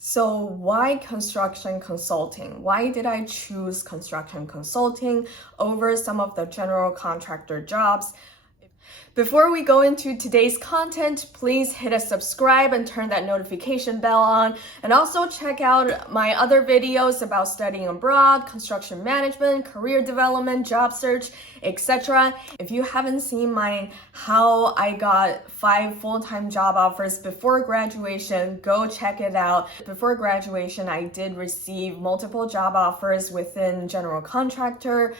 So why construction consulting? Why did I choose construction consulting over some of the general contractor jobs? Before we go into today's content, please hit a subscribe and turn that notification bell on. And also check out my other videos about studying abroad, construction management, career development, job search, etc. If you haven't seen my how I got 5 full-time job offers before graduation, go check it out. Before graduation, I did receive multiple job offers within general contractor,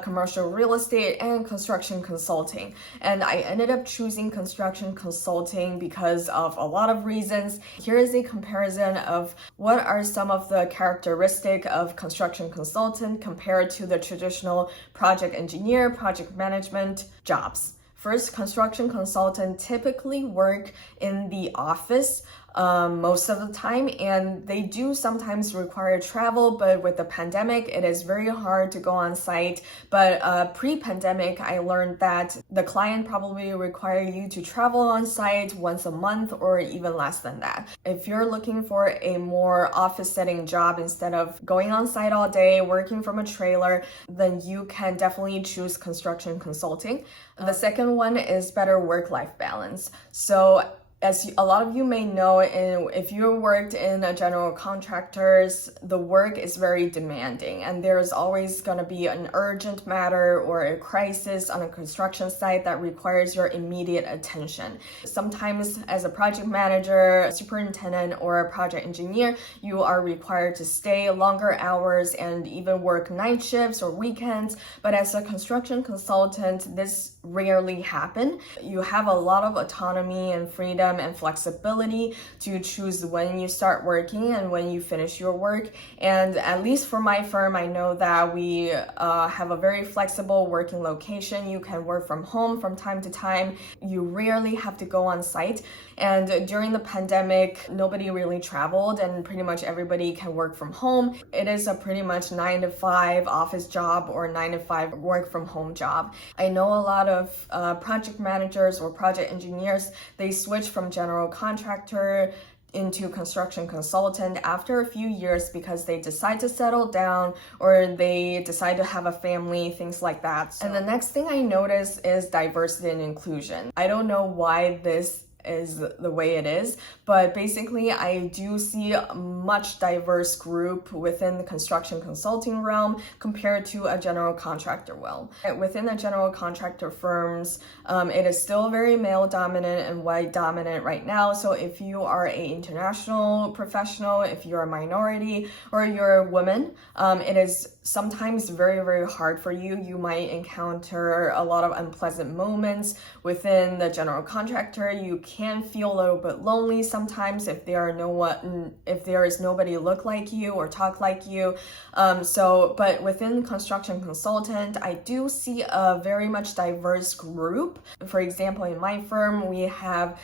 commercial real estate, and construction consulting. And I ended up choosing construction consulting because of a lot of reasons. Here is a comparison of what are some of the characteristics of construction consultant compared to the traditional project engineer, project management jobs. First, construction consultant typically work in the office most of the time, and they do sometimes require travel, but with the pandemic it is very hard to go on site. But pre-pandemic I learned that the client probably require you to travel on site once a month or even less than that. If you're looking for a more office setting job instead of going on site all day working from a trailer, then you can definitely choose construction consulting. The second one is better work-life balance. So as a lot of you may know, if you worked in a general contractors, the work is very demanding and there's always going to be an urgent matter or a crisis on a construction site that requires your immediate attention. Sometimes as a project manager, superintendent, or a project engineer, you are required to stay longer hours and even work night shifts or weekends. But as a construction consultant, this rarely happens. You have a lot of autonomy and freedom and flexibility to choose when you start working and when you finish your work. And at least for my firm, I know that we have a very flexible working location. You can work from home from time to time. You rarely have to go on site. And during the pandemic, nobody really traveled and pretty much everybody can work from home. It is a pretty much 9-to-5 office job or 9-to-5 work from home job. I know a lot of project managers or project engineers, they switch from general contractor into construction consultant after a few years because they decide to settle down or they decide to have a family, things like that. And the next thing I notice is diversity and inclusion. I don't know why this is the way it is, but basically I do see a much diverse group within the construction consulting realm compared to a general contractor realm. Within the general contractor firms, it is still very male dominant and white dominant right now. So if you are an international professional, if you're a minority or you're a woman, it is sometimes very, very hard for you. You might encounter a lot of unpleasant moments within the general contractor. You can feel a little bit lonely sometimes if there is nobody look like you or talk like you. But within construction consultant, I do see a very much diverse group. For example, in my firm, we have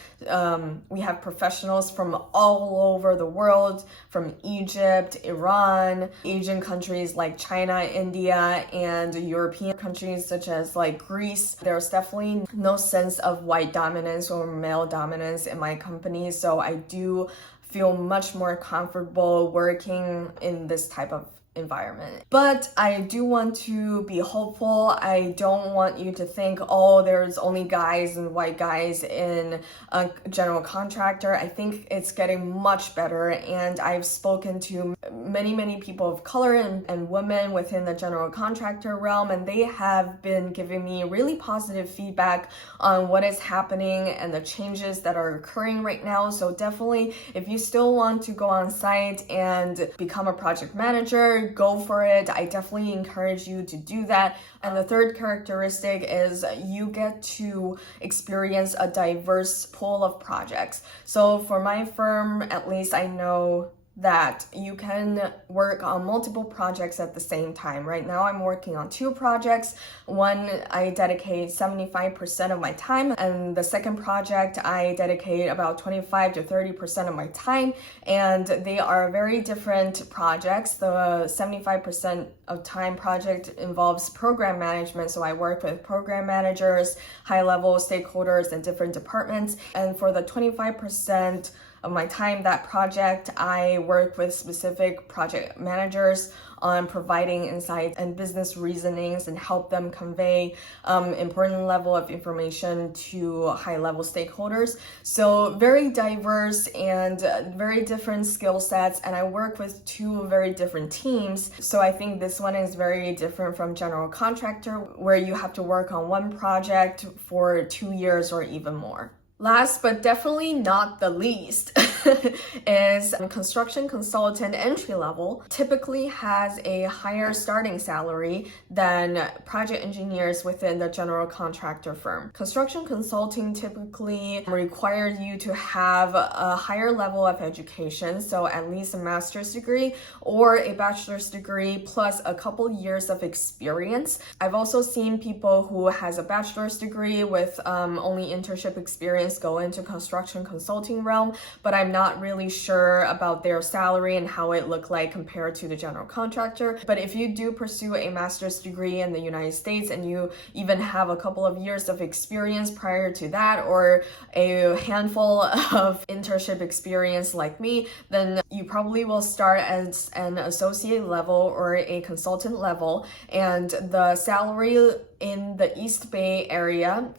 professionals from all over the world, from Egypt, Iran, Asian countries like China, India, and European countries such as like Greece. There's definitely no sense of white dominance or male dominance in my company, so I do feel much more comfortable working in this type of environment. But I do want to be hopeful. I don't want you to think, oh, there's only guys and white guys in a general contractor. I think it's getting much better, and I've spoken to many people of color and women within the general contractor realm, and they have been giving me really positive feedback on what is happening and the changes that are occurring right now. So definitely, if you still want to go on site and become a project manager, go for it. I definitely encourage you to do that. And the third characteristic is you get to experience a diverse pool of projects. So for my firm, at least I know that you can work on multiple projects at the same time. Right now I'm working on 2 projects. One I dedicate 75% of my time, and the second project I dedicate about 25 to 30% of my time, and they are very different projects. The 75% of time project involves program management, so I work with program managers, high-level stakeholders, and different departments. And for the 25% of my time, that project, I work with specific project managers on providing insights and business reasonings and help them convey important level of information to high-level stakeholders. So very diverse and very different skill sets, and I work with two very different teams. So I think this one is very different from general contractor, where you have to work on one project for 2 years or even more. Last but definitely not the least is construction consultant entry level typically has a higher starting salary than project engineers within the general contractor firm. Construction consulting typically requires you to have a higher level of education, so at least a master's degree or a bachelor's degree plus a couple years of experience. I've also seen people who has a bachelor's degree with only internship experience go into construction consulting realm, but I'm not really sure about their salary and how it looked like compared to the general contractor. But if you do pursue a master's degree in the United States and you even have a couple of years of experience prior to that, or a handful of internship experience like me, then you probably will start as an associate level or a consultant level, and the salary in the East Bay area,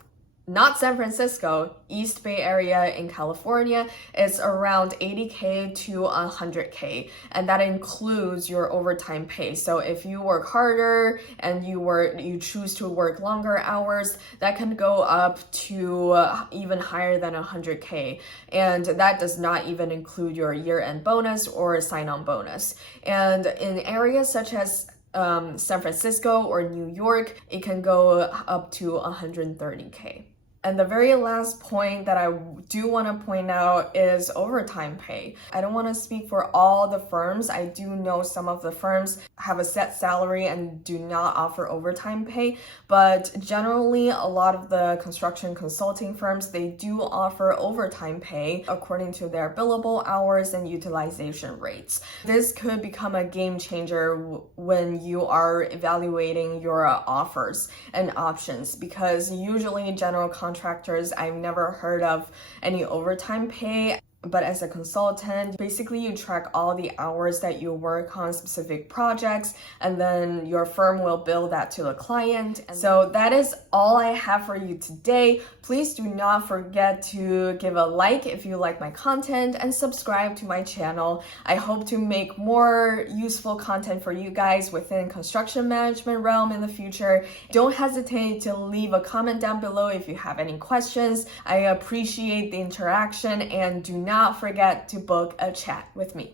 not San Francisco, East Bay area in California, is around 80K to 100K, and that includes your overtime pay. So if you work harder and you choose to work longer hours, that can go up to even higher than 100K, and that does not even include your year-end bonus or sign-on bonus. And in areas such as San Francisco or New York, it can go up to 130K. And the very last point that I do want to point out is overtime pay. I don't want to speak for all the firms. I do know some of the firms have a set salary and do not offer overtime pay, but generally a lot of the construction consulting firms, they do offer overtime pay according to their billable hours and utilization rates. This could become a game changer when you are evaluating your offers and options, because usually general contractors, I've never heard of any overtime pay. But as a consultant, basically you track all the hours that you work on specific projects, and then your firm will bill that to the client. And so that is all I have for you today. Please do not forget to give a like if you like my content and subscribe to my channel. I hope to make more useful content for you guys within construction management realm in the future. Don't hesitate to leave a comment down below if you have any questions. I appreciate the interaction, and do not forget to book a chat with me.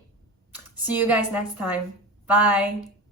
See you guys next time. Bye.